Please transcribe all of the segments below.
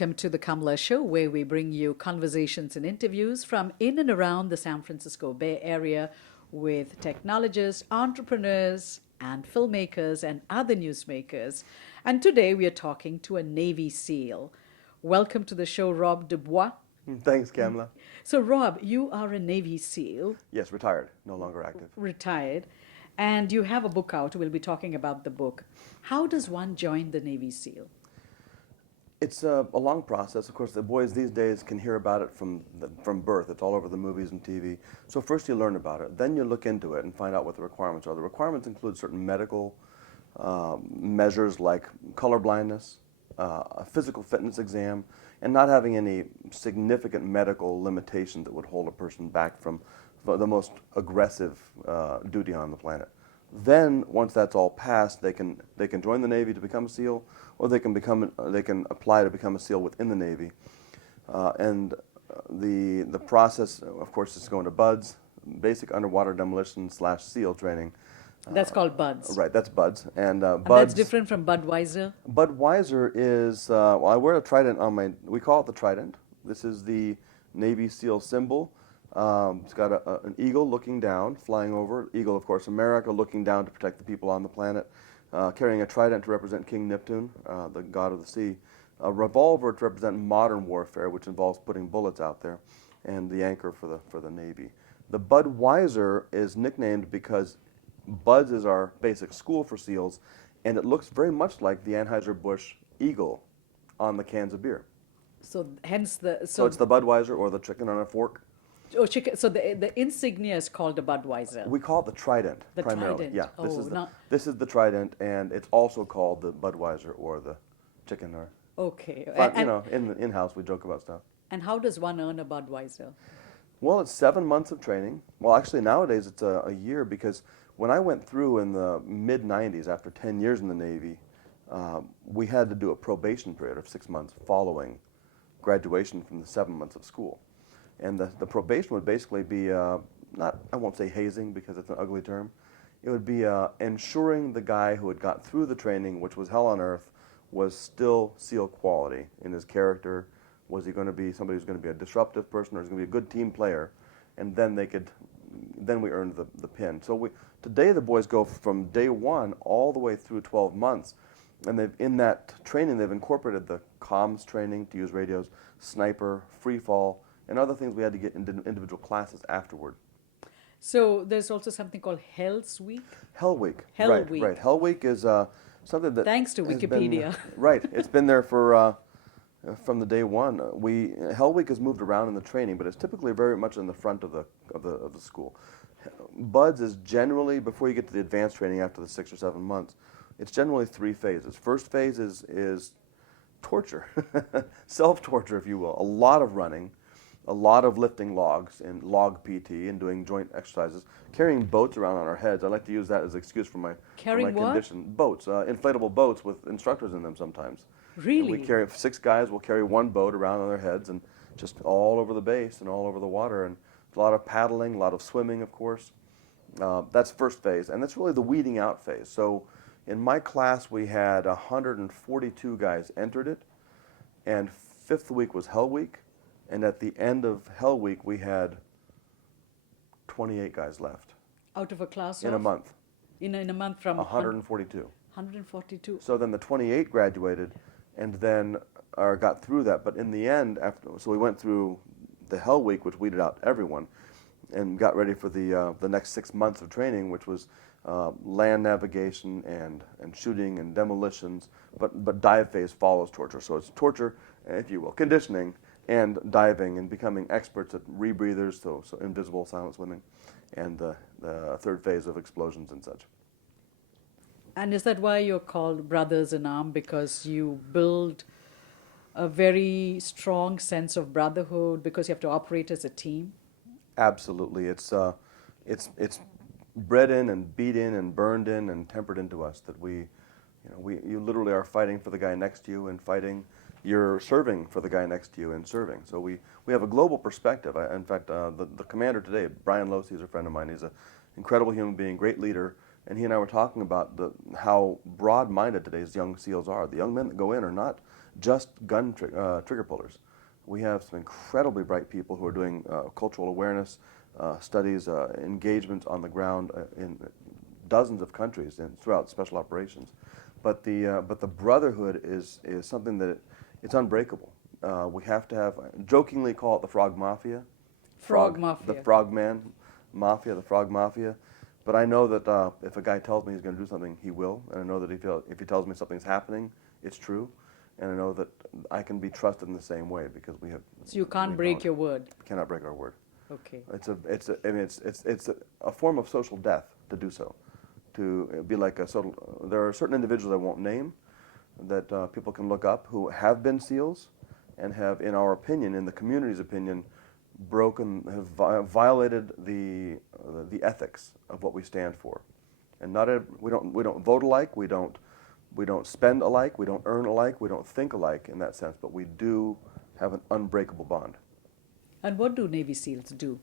Welcome to the Kamla Show, where we bring you conversations and interviews from in and around the San Francisco Bay Area with technologists, entrepreneurs, and filmmakers and other newsmakers. And today we are talking to a Navy SEAL. Welcome to the show, Rob Du Bois. Thanks, Kamla. So, Rob, you are a Navy SEAL, Yes, retired, no longer active. retired, and you have a book out. We'll be talking about the book. How does one join the Navy SEAL? It's a long process. Of course, the boys these days can hear about it from birth. It's all over the movies and TV. So first you learn about it. Then you look into it and find out what the requirements are. The requirements include certain medical measures like color blindness, a physical fitness exam, and not having any significant medical limitation that would hold a person back from the most aggressive duty on the planet. Then, once that's all passed, they can join the Navy to become a SEAL, or they can apply to become a SEAL within the Navy. The process, of course, is going to BUDS, Basic Underwater Demolition / SEAL Training. That's called BUDS. Right, that's BUDS, and And BUDS. that's different from BudWeiser? BudWeiser is well, I wear a Trident on my. We call it the Trident. This is the Navy SEAL symbol. It's got an eagle looking down, flying over. Eagle, of course, America, looking down to protect the people on the planet. Carrying a trident to represent King Neptune, the god of the sea. A revolver to represent modern warfare, which involves putting bullets out there, and the anchor for the Navy. The BudWeiser is nicknamed because BUDS is our basic school for SEALs, and it looks very much like the Anheuser-Busch Eagle on the cans of beer. So hence the So it's the BudWeiser or the chicken on a fork. So the insignia is called the BudWeiser. We call it the Trident The primarily. Trident. Yeah, Oh, this is the Trident, and it's also called the BudWeiser or the chicken. Or okay. but, in-house we joke about stuff. And how does one earn a BudWeiser? Well, it's 7 months of training. Well, actually nowadays it's a year, because when I went through in the mid '90s, after 10 years in the Navy, we had to do a probation period of 6 months following graduation from the 7 months of school. And the probation would basically be, not, I won't say hazing because it's an ugly term, it would be ensuring the guy who had got through the training, which was hell on earth, was still SEAL quality in his character. Was he going to be somebody who's going to be a disruptive person, or is going to be a good team player? And then then we earned the pin. So today the boys go from day one all the way through 12 months. And in that training, they've incorporated the comms training to use radios, sniper, free fall, and other things we had to get into individual classes afterward. So there's also something called Hell's Week? Hell Week. Hell right, Week. Right. Hell Week is something that Thanks to Wikipedia. Right. It's been there for from the day one. Hell Week has moved around in the training, but it's typically very much in the front of the school. BUDS is generally, before you get to the advanced training after the 6 or 7 months, it's generally 3 phases. First phase is torture, self-torture, if you will. A lot of running, a lot of lifting logs and log PT and doing joint exercises, carrying boats around on our heads. I like to use that as an excuse for my Carrying what? condition. Boats, inflatable boats with instructors in them sometimes. Really? And we carry 6 guys will carry 1 boat around on their heads, and just all over the base and all over the water, and a lot of paddling, a lot of swimming, of course. That's first phase, and that's really the weeding out phase. So in my class we had 142 guys entered it, and 5th week was Hell Week, and at the end of Hell Week we had 28 guys left. Out of a class in of? a month. In a month from 142. 142. So then the 28 graduated, and then got through that. But in the end, so we went through the Hell Week, which weeded out everyone, and got ready for the next 6 months of training, which was land navigation and shooting and demolitions. But dive phase follows torture. So it's torture, if you will, conditioning, and diving, and becoming experts at rebreathers, so invisible silent swimming, and the third phase of explosions and such. And is that why you're called Brothers in Arm? Because you build a very strong sense of brotherhood, because you have to operate as a team? Absolutely. It's bred in and beat in and burned in and tempered into us that you literally are fighting for the guy next to you, and you're serving for the guy next to you and serving. So we have a global perspective. In fact, the commander today, Brian Losey, is a friend of mine. He's an incredible human being, great leader, And he and I were talking about how broad-minded today's young SEALs are. The young men that go in are not just trigger pullers. We have some incredibly bright people who are doing cultural awareness studies, engagements on the ground in dozens of countries and throughout special operations. But the brotherhood is something that it's unbreakable. We have to have, jokingly call it the Frog Mafia. Frog Mafia. The Frogman Mafia, the Frog Mafia. But I know that if a guy tells me he's going to do something, he will. And I know that if he tells me something's happening, it's true. And I know that I can be trusted in the same way because we have. So you can't break your word. Cannot break our word. Okay. It's a form of social death to do so. To be like there are certain individuals I won't name that people can look up who have been SEALs and have, in our opinion, in the community's opinion, have violated the ethics of what we stand for. And we don't vote alike, we don't spend alike, we don't earn alike, we don't think alike in that sense, but we do have an unbreakable bond. And what do Navy SEALs do?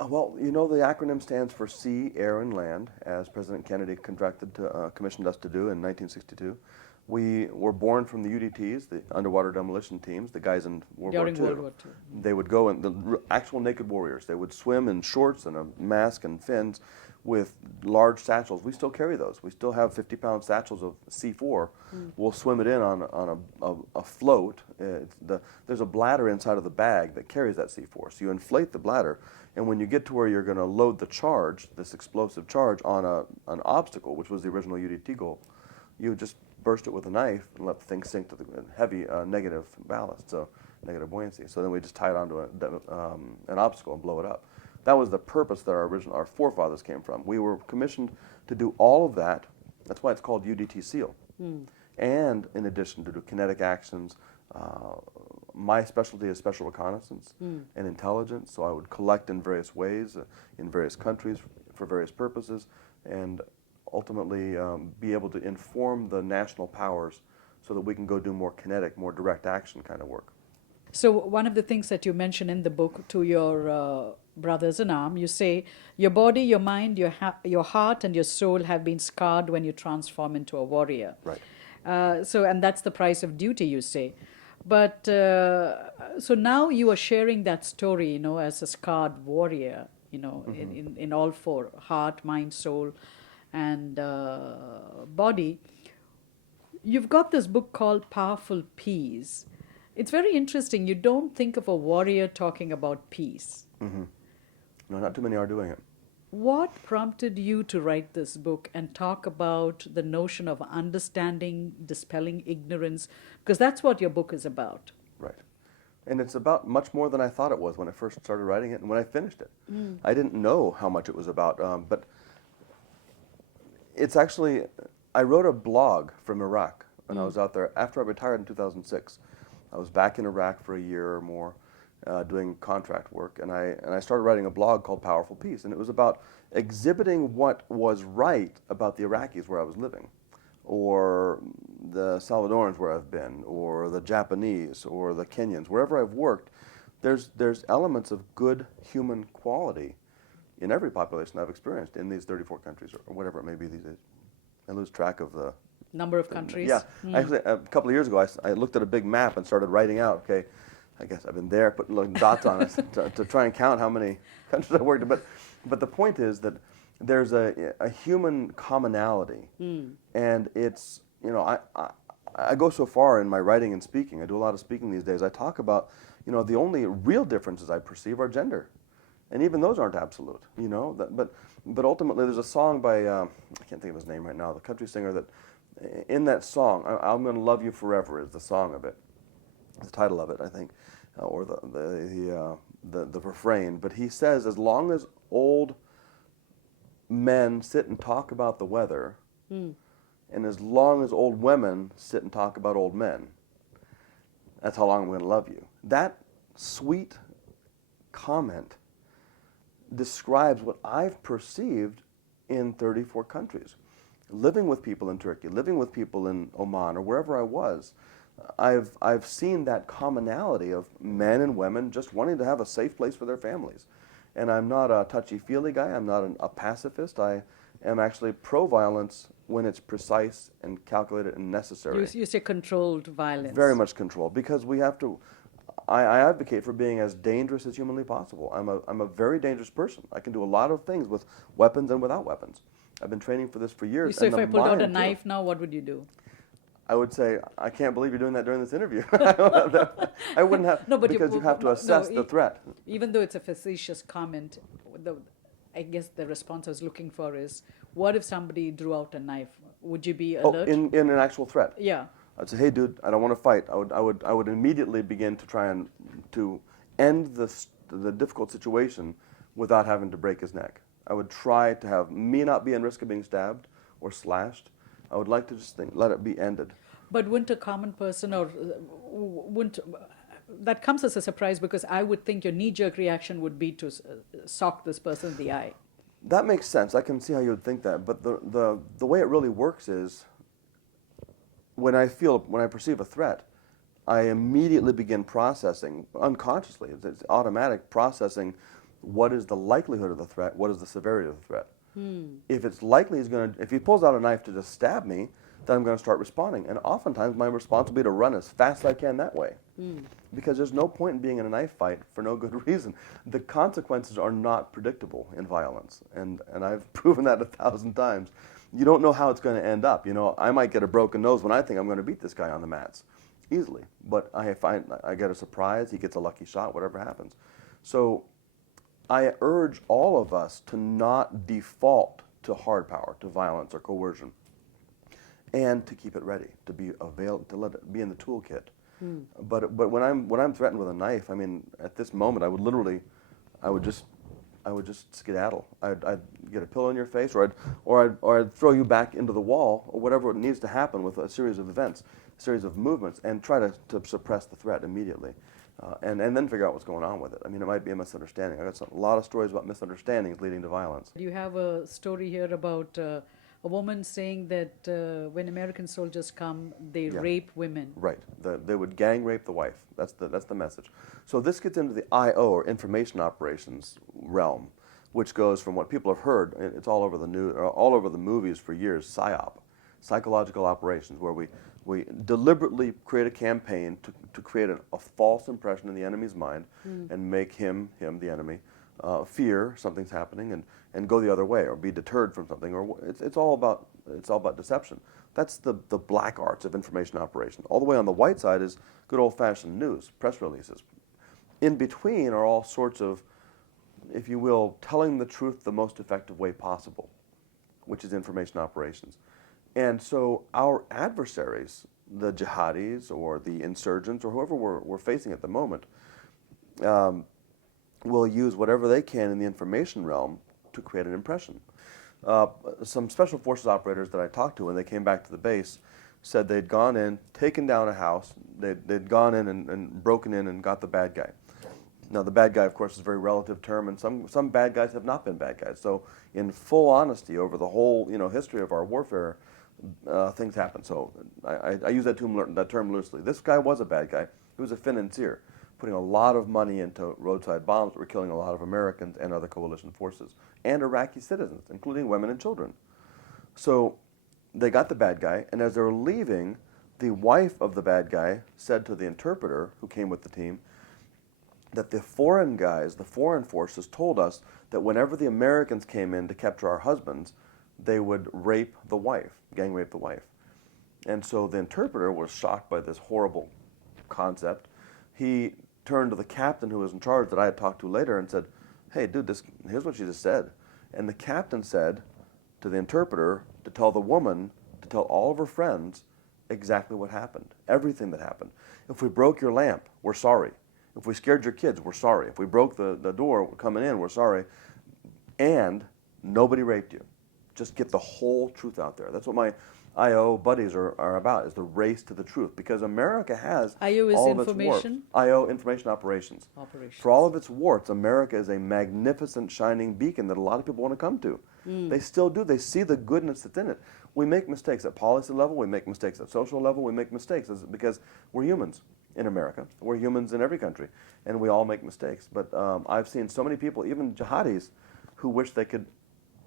Well, you know, the acronym stands for Sea, Air, and Land, as President Kennedy commissioned us to do in 1962. We were born from the UDTs, the underwater demolition teams, the guys in World War II. World War II. They would go in, the actual naked warriors. They would swim in shorts and a mask and fins with large satchels. We still carry those. We still have 50-pound satchels of C4. We'll swim it in on a float. There's a bladder inside of the bag that carries that C4. So you inflate the bladder, and when you get to where you're going to load the charge, this explosive charge, on an obstacle, which was the original UDT goal, you would just burst it with a knife and let the thing sink to the heavy negative ballast, so negative buoyancy. So then we just tie it onto an obstacle and blow it up. That was the purpose that our forefathers came from. We were commissioned to do all of that. That's why it's called UDT SEAL. And in addition to do kinetic actions, my specialty is special reconnaissance and intelligence. So I would collect in various ways, in various countries, for various purposes, and ultimately be able to inform the national powers so that we can go do more kinetic, more direct action kind of work. So one of the things that you mention in the book to your brothers in arms, you say, your body, your mind, your heart, and your soul have been scarred when you transform into a warrior. Right. And that's the price of duty, you say. But so now you are sharing that story, you know, as a scarred warrior, you know, in all four: heart, mind, soul, and body. You've got this book called Powerful Peace. It's very interesting. You don't think of a warrior talking about peace. No, not too many are doing it. What prompted you to write this book and talk about the notion of understanding, dispelling ignorance? Because that's what your book is about. Right. And it's about much more than I thought it was when I first started writing it and when I finished it. I didn't know how much it was about, but it's actually, I wrote a blog from Iraq when I was out there after I retired in 2006. I was back in Iraq for a year or more doing contract work, and I started writing a blog called Powerful Peace, and it was about exhibiting what was right about the Iraqis where I was living, or the Salvadorans where I've been, or the Japanese, or the Kenyans. Wherever I've worked, there's elements of good human quality in every population I've experienced in these 34 countries, or whatever it may be these days. I lose track of the number of countries. Yeah, actually, a couple of years ago, I looked at a big map and started writing out. Okay, I guess I've been there, putting little dots on it to try and count how many countries I worked in. But the point is that there's a human commonality, and it's, you know, I go so far in my writing and speaking. I do a lot of speaking these days. I talk about, you know, the only real differences I perceive are gender. And even those aren't absolute, you know. But ultimately, there's a song by, I can't think of his name right now, the country singer that, in that song, I'm Going to Love You Forever is the song of it, the title of it, I think, or the refrain. But he says, as long as old men sit and talk about the weather, and as long as old women sit and talk about old men, that's how long I'm going to love you. That sweet comment describes what I've perceived in 34 countries. Living with people in Turkey, living with people in Oman, or wherever I was, I've seen that commonality of men and women just wanting to have a safe place for their families. And I'm not a touchy-feely guy. I'm not a pacifist. am actually pro-violence when it's precise and calculated and necessary. You say controlled violence. Very much controlled, because we have to. I advocate for being as dangerous as humanly possible. I'm a very dangerous person. I can do a lot of things with weapons and without weapons. I've been training for this for years. So and if the I pulled out a mind, too. knife now, what would you do? I would say, I can't believe you're doing that during this interview. I wouldn't have, No, but because you have to assess the threat. Even though it's a facetious comment, I guess the response I was looking for is, what if somebody drew out a knife? Would you be alert? In an actual threat. Yeah. I'd say, hey, dude, I don't want to fight. I would immediately begin to try and to end the difficult situation without having to break his neck. I would try to have me not be in risk of being stabbed or slashed. I would like to just let it be ended. But wouldn't a common person, or wouldn't, that comes as a surprise, because I would think your knee-jerk reaction would be to sock this person in the eye. That makes sense. I can see how you would think that. But the way it really works is, when I perceive a threat, I immediately begin processing, unconsciously, it's automatic processing, what is the likelihood of the threat, what is the severity of the threat. If it's likely if he pulls out a knife to just stab me, then I'm going to start responding. And oftentimes my response will be to run as fast as I can that way. Because there's no point in being in a knife fight for no good reason. The consequences are not predictable in violence. And I've proven that 1,000 times. You don't know how it's going to end up. You know, I might get a broken nose when I think I'm going to beat this guy on the mats easily. But I get a surprise, he gets a lucky shot, whatever happens. So I urge all of us to not default to hard power, to violence or coercion, and to keep it ready, to let it be in the toolkit. But when I'm threatened with a knife, I mean, at this moment, I would just skedaddle. I'd get a pillow in your face, or I'd throw you back into the wall, or whatever needs to happen with a series of events, a series of movements, and try to suppress the threat immediately. And then figure out what's going on with it. I mean, it might be a misunderstanding. I've got a lot of stories about misunderstandings leading to violence. You have a story here about a woman saying that when American soldiers come, they rape women. Right. They would gang rape the wife. That's the message. So this gets into the IO, or information operations realm, which goes from what people have heard. It's all over the news, all over the movies for years. PSYOP, psychological operations, where we deliberately create a campaign to create a false impression in the enemy's mind and make him the enemy, fear something's happening and go the other way, or be deterred from something. Or it's all about deception. That's the black arts of information operation. All the way on the white side is good old-fashioned news, press releases. In between are all sorts of, if you will, telling the truth the most effective way possible, which is information operations. And so our adversaries, the jihadis or the insurgents or whoever we're facing at the moment, will use whatever they can in the information realm to create an impression. Some special forces operators that I talked to when they came back to the base said they'd gone in, taken down a house, they'd gone in and broken in and got the bad guy. Now, the bad guy, of course, is a very relative term, and some bad guys have not been bad guys. So in full honesty, over the whole history of our warfare, things happen. So I use that term loosely. This guy was a bad guy. He was a financier, putting a lot of money into roadside bombs that were killing a lot of Americans and other coalition forces, and Iraqi citizens, including women and children. So they got the bad guy, and as they were leaving, the wife of the bad guy said to the interpreter who came with the team that the foreign guys, the foreign forces, told us that whenever the Americans came in to capture our husbands, they would rape the wife, gang rape the wife. And so the interpreter was shocked by this horrible concept. He turned to the captain who was in charge that I had talked to later and said, hey, dude, here's what she just said. And the captain said to the interpreter to tell the woman, to tell all of her friends exactly what happened, everything that happened. If we broke your lamp, we're sorry. If we scared your kids, we're sorry. If we broke the door coming in, we're sorry. And nobody raped you. Just get the whole truth out there. That's what my IO buddies are about, is the race to the truth. Because America has IO is all of information? its warts. IO, information operations. For all of its warts, America is a magnificent shining beacon that a lot of people want to come to. They still do. They see the goodness that's in it. We make mistakes at policy level. We make mistakes at social level. We make mistakes because we're humans in America. We're humans in every country, and we all make mistakes. But I've seen so many people, even jihadis, who wish they could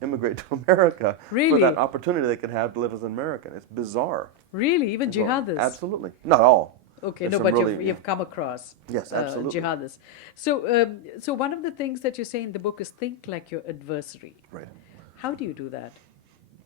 immigrate to America for Really? that opportunity they could have to live as an American. It's bizarre. Really? Even Well, jihadists? absolutely. Not all. Okay, There's no, some but really, you've come across Yes, absolutely. jihadists. So, so one of the things that you say in the book is think like your adversary. Right. How do you do that?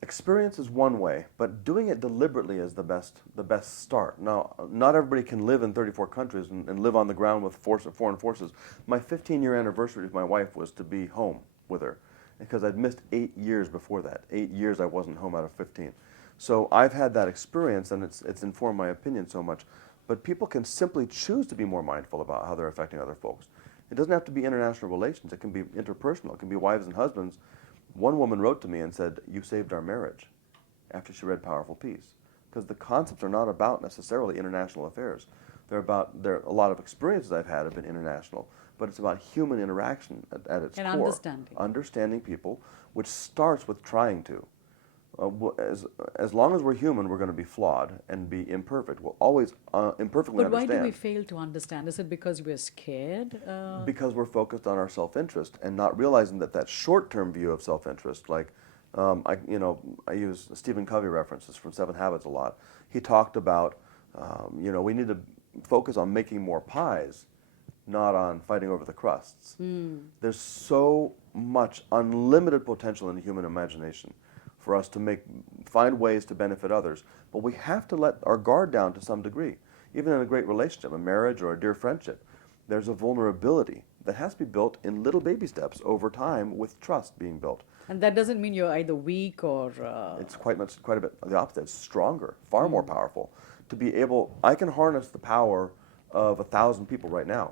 Experience is one way, but doing it deliberately is the best start. Now, not everybody can live in 34 countries and live on the ground with foreign forces. My 15-year anniversary with my wife was to be home with her, because I'd missed 8 years before that. 8 years I wasn't home out of 15. So I've had that experience, and it's informed my opinion so much. But people can simply choose to be more mindful about how they're affecting other folks. It doesn't have to be international relations. It can be interpersonal. It can be wives and husbands. One woman wrote to me and said, "You saved our marriage," after she read Powerful Peace. Because the concepts are not about necessarily international affairs. They're a lot of experiences I've had have been international, but it's about human interaction at its And core. understanding. Understanding people, which starts with trying to. As long as we're human, we're going to be flawed and be imperfect. We'll always imperfectly But why understand. do we fail to understand? Is it because we're scared? Because we're focused on our self-interest and not realizing that short-term view of self-interest, like I use Stephen Covey references from Seven Habits a lot. He talked about we need to focus on making more pies, not on fighting over the crusts. There's so much unlimited potential in the human imagination for us to find ways to benefit others, but we have to let our guard down to some degree. Even in a great relationship, a marriage or a dear friendship, there's a vulnerability that has to be built in little baby steps over time, with trust being built. And that doesn't mean you're either weak or... It's quite a bit the opposite. It's stronger, far more powerful. To be able, I can harness the power of 1,000 people right now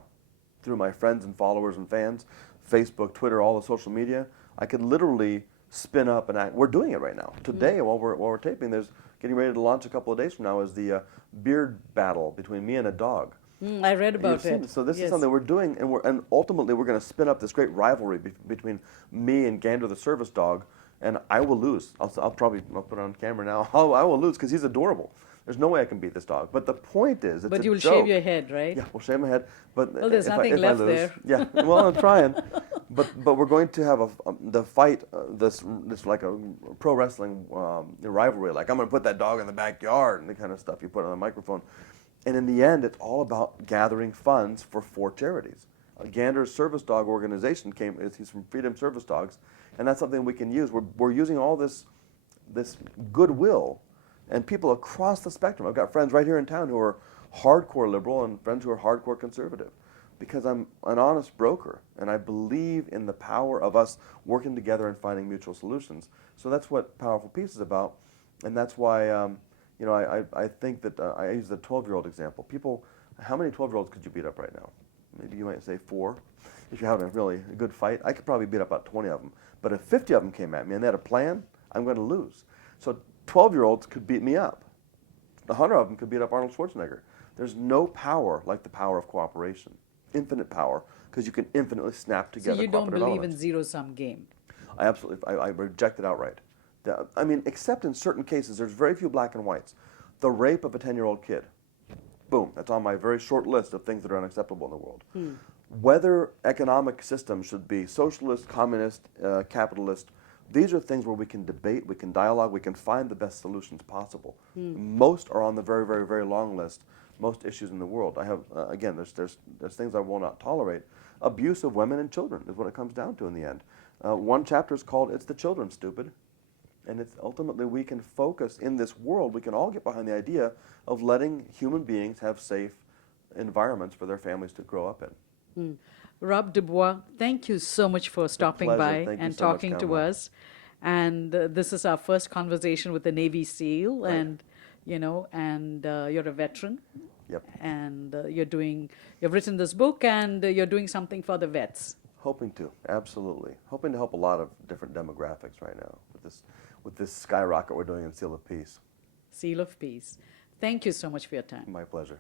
through my friends and followers and fans, Facebook, Twitter, all the social media. I could literally spin up and act. We're doing it right now. Today, while we're taping, there's getting ready to launch a couple of days from now is the beard battle between me and a dog. I read about it. So this Yes. is something we're doing, and ultimately we're going to spin up this great rivalry between me and Gander the service dog, and I will lose. I'll put it on camera now. I will lose because he's adorable. There's no way I can beat this dog. But the point is, it's But a you'll joke. shave your head, right? Yeah, we'll shave my head. But Well, there's if nothing if left lose, there. Yeah, well, I'm trying. But we're going to have the fight, this like a pro wrestling rivalry. Like, I'm going to put that dog in the backyard and the kind of stuff you put on the microphone. And in the end, it's all about gathering funds for 4 charities. Gander's service dog organization he's from Freedom Service Dogs, and that's something we can use. We're using all this goodwill, and people across the spectrum. I've got friends right here in town who are hardcore liberal and friends who are hardcore conservative, because I'm an honest broker, and I believe in the power of us working together and finding mutual solutions. So that's what Powerful Peace is about, and that's why I think that I use the 12-year-old example. People, how many 12-year-olds could you beat up right now? Maybe you might say 4. If you're having a good fight, I could probably beat up about 20 of them. But if 50 of them came at me and they had a plan, I'm going to lose. So 12-year-olds could beat me up. 100 of them could beat up Arnold Schwarzenegger. There's no power like the power of cooperation. Infinite power, because you can infinitely snap together. So you don't cooperative believe in elements. zero-sum game? I reject it outright. Except in certain cases, there's very few black and whites. The rape of a 10-year-old kid, boom, that's on my very short list of things that are unacceptable in the world. Whether economic systems should be socialist, communist, capitalist, these are things where we can debate, we can dialogue, we can find the best solutions possible. Most are on the very, very, very long list, most issues in the world. I have, again, there's things I will not tolerate. Abuse of women and children is what it comes down to in the end. One chapter is called "It's the Children, Stupid." And it's ultimately, we can focus in this world, we can all get behind the idea of letting human beings have safe environments for their families to grow up in. Rob Du Bois, thank you so much for stopping pleasure. by Thank you and so much, talking to Kamala. us. And this is our first conversation with a Navy SEAL, Right. and you're a veteran. Yep. And you've written this book, and you're doing something for the vets. Hoping to, absolutely. Hoping to help a lot of different demographics right now with this skyrocket we're doing in Seal of Peace. Seal of Peace. Thank you so much for your time. My pleasure.